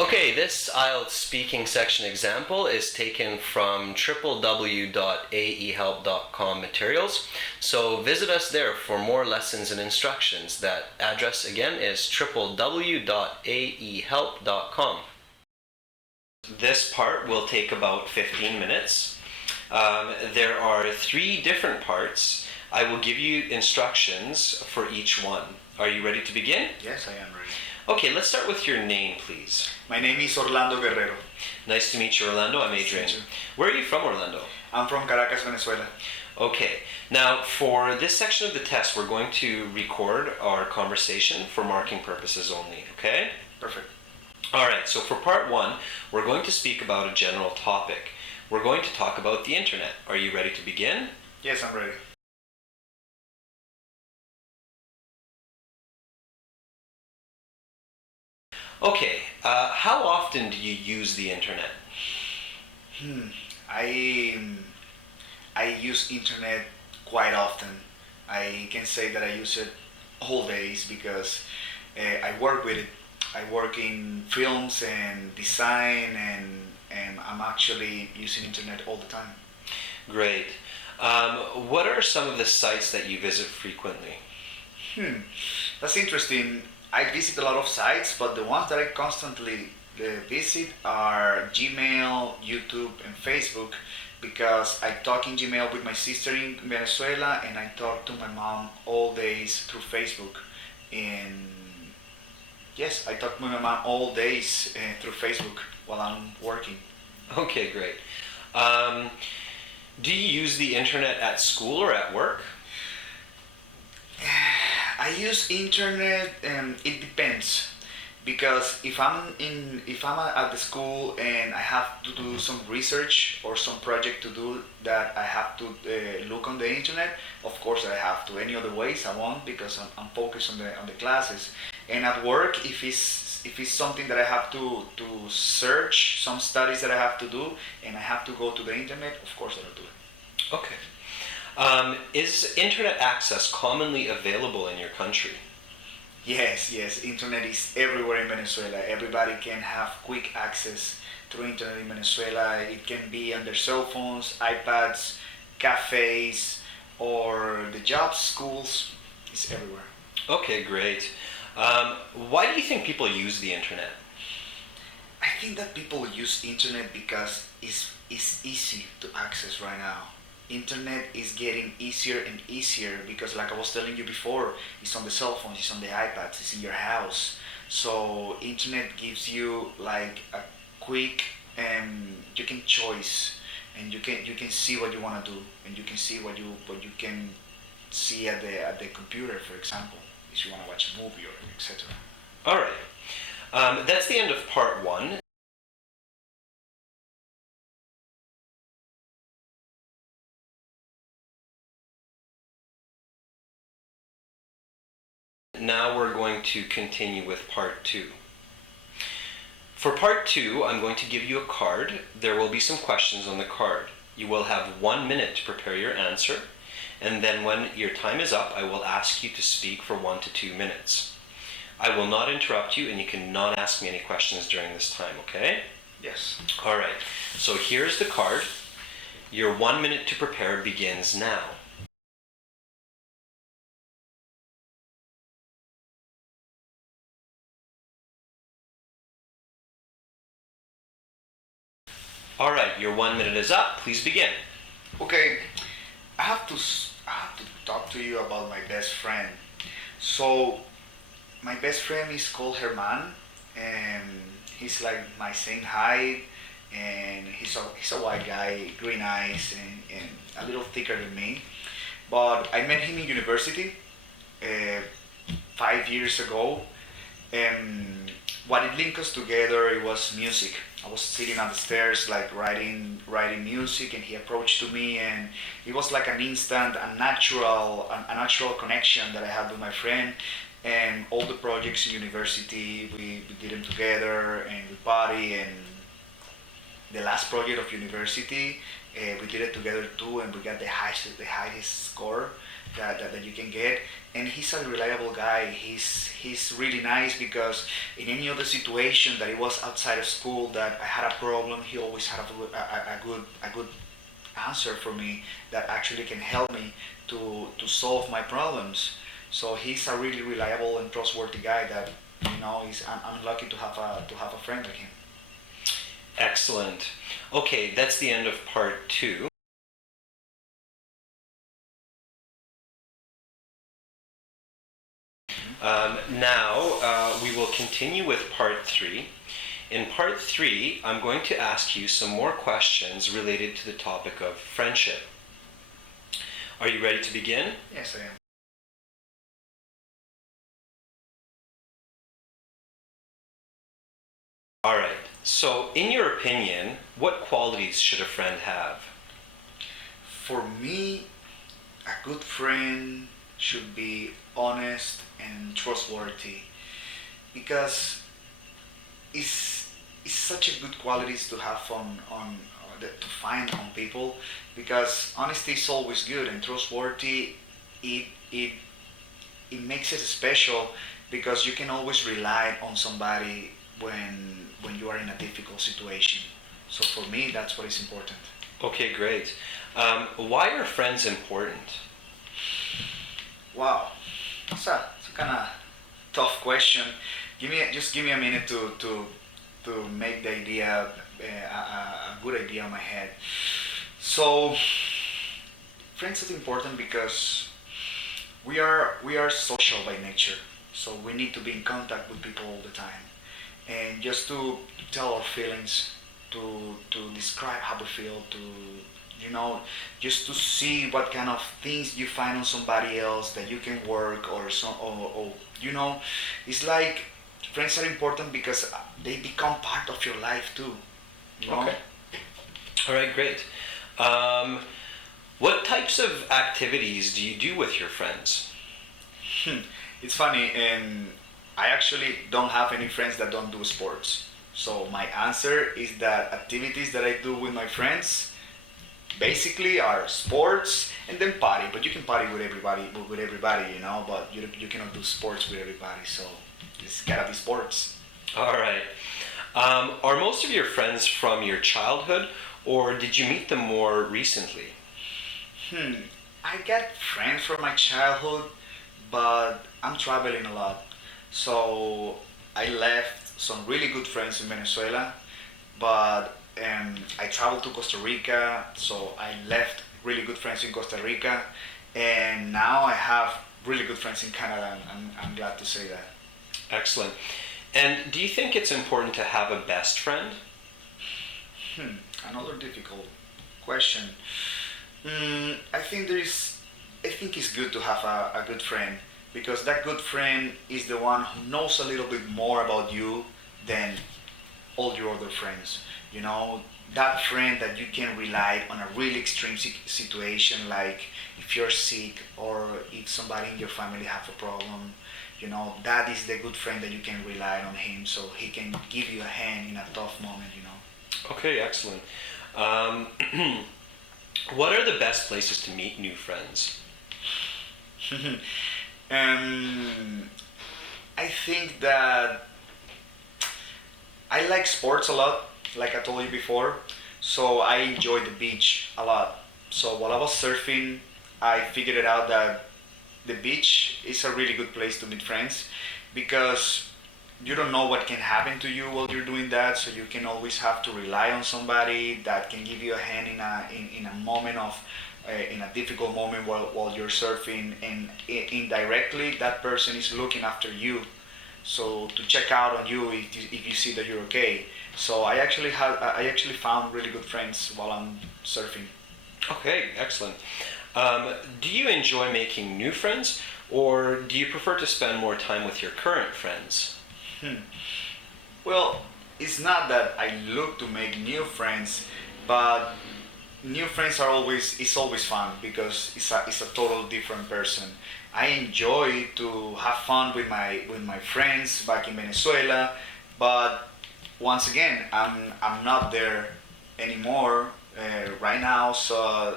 Okay, this IELTS speaking section example is taken from www.aehelp.com materials. So visit us there for more lessons and instructions. That address again is www.aehelp.com. This part will take about 15 minutes. There are 3 different parts. I will give you instructions for each one. Are you ready to begin? Yes, I am ready. Okay, let's start with your name, please. My name is Orlando Guerrero. Nice to meet you, Orlando. I'm Adrian. Nice to meet you. Where are you from, Orlando? I'm from Caracas, Venezuela. Okay, now for this section of the test, we're going to record our conversation for marking purposes only, okay? Perfect. Alright, so for part 1, we're going to speak about a general topic. We're going to talk about the internet. Are you ready to begin? Yes, I'm ready. Okay, how often do you use the internet? I use internet quite often. I can say that I use it all days because I work with it. I work in films and design, and I'm actually using internet all the time. Great. What are some of the sites that you visit frequently? That's interesting. I visit a lot of sites, but the ones that I constantly visit are Gmail, YouTube, and Facebook, because I talk in Gmail with my sister in Venezuela, and I talk to my mom all days through Facebook. And yes, I talk to my mom all days through Facebook while I'm working. Okay, great. Do you use the internet at school or at work? I use internet, and it depends, because if I'm at the school and I have to do some research or some project to do that I have to look on the internet, of course I have to. Any other ways I won't, because I'm focused on the classes. And at work, if it's something that I have to search, some studies that I have to do, and I have to go to the internet, of course I'll do it. Okay. Is internet access commonly available in your country? Yes, internet is everywhere in Venezuela. Everybody can have quick access through internet in Venezuela. It can be on their cell phones, iPads, cafes, or the jobs, schools. It's everywhere. Okay, great. Why do you think people use the internet? I think that people use internet because it's easy to access right now. Internet is getting easier and easier because, like I was telling you before, it's on the cell phones, it's on the iPads, it's in your house. So internet gives you like a quick, you can choice, and you can see what you want to do, and you can see what you can see at the computer, for example, if you want to watch a movie or etc. All right. That's the end of part 1. Now we're going to continue with part 2. For part 2, I'm going to give you a card. There will be some questions on the card. You will have 1 minute to prepare your answer, and then when your time is up, I will ask you to speak for 1 to 2 minutes. I will not interrupt you, and you cannot ask me any questions during this time, okay? Yes. All right, so here's the card. Your 1 minute to prepare begins now. All right, your 1 minute is up. Please begin. Okay, I have to talk to you about my best friend. So my best friend is called Herman, and he's like my same height, and he's a white guy, green eyes, and a little thicker than me. But I met him in university 5 years ago, and what it linked us together, it was music. I was sitting on the stairs like writing music, and he approached to me, and it was like an instant, a natural connection that I had with my friend. And all the projects in university, we did them together, and we party. And the last project of university, we did it together too, and we got the highest score. that you can get. And he's a reliable guy. He's really nice because in any other situation that it was outside of school that I had a problem, he always had a good answer for me that actually can help me to solve my problems. So he's a really reliable and trustworthy guy that I'm lucky to have a friend like him. Excellent. Okay, that's the end of part 2. Now we will continue with part 3. In part 3, I'm going to ask you some more questions related to the topic of friendship. Are you ready to begin? Yes, I am. All right. So, in your opinion, what qualities should a friend have? For me, a good friend should be honest and trustworthy because it's such a good qualities to have to find on people because honesty is always good and trustworthy it it it makes it special because you can always rely on somebody when you are in a difficult situation. So for me, that's what is important. Okay, great. Why are friends important? Wow, it's a kind of tough question. Give me a minute to make the idea a good idea in my head. So friends is important because we are social by nature. So we need to be in contact with people all the time, and just to tell our feelings, to describe how we feel, to you know just to see what kind of things you find on somebody else that you can work or it's like friends are important because they become part of your life too. You know. Okay. All right, great. Um, what types of activities do you do with your friends? Hmm. It's funny, and I actually don't have any friends that don't do sports. So my answer is that activities that I do with my friends basically are sports and then party. But you can party with everybody, But you cannot do sports with everybody. So it's gotta be sports. All right. Are most of your friends from your childhood, or did you meet them more recently? Hmm. I got friends from my childhood, but I'm traveling a lot. So I left some really good friends in Venezuela, but I traveled to Costa Rica, so I left really good friends in Costa Rica, and now I have really good friends in Canada, and I'm glad to say that. Excellent. And do you think it's important to have a best friend? Hmm, another difficult question. I think I think it's good to have a good friend because that good friend is the one who knows a little bit more about you than all your other friends. You know, that friend that you can rely on a really extreme situation, like if you're sick or if somebody in your family have a problem. That is the good friend that you can rely on him, so he can give you a hand in a tough moment. Okay, excellent. Um, what are the best places to meet new friends? um, I think that I like sports a lot, like I told you before. So I enjoy the beach a lot. So while I was surfing, I figured it out that the beach is a really good place to meet friends because you don't know what can happen to you while you're doing that. So you can always have to rely on somebody that can give you a hand in a moment of in a difficult moment while you're surfing, and indirectly that person is looking after you, so to check out on you if you see that you're okay. So I actually found really good friends while I'm surfing. Okay, excellent. Do you enjoy making new friends, or do you prefer to spend more time with your current friends? Hmm. Well, it's not that I look to make new friends, but new friends are always it's always fun because it's a total different person. I enjoy to have fun with my friends back in Venezuela, but once again, I'm not there anymore. right now. So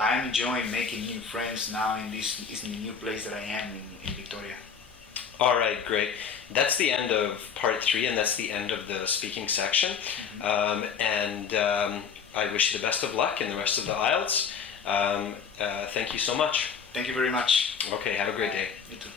I'm enjoying making new friends now in this new place that I am in Victoria. All right, great. That's the end of part 3, and that's the end of the speaking section. I wish you the best of luck in the rest of the IELTS. Thank you so much. Thank you very much. Okay, have a great day. You too.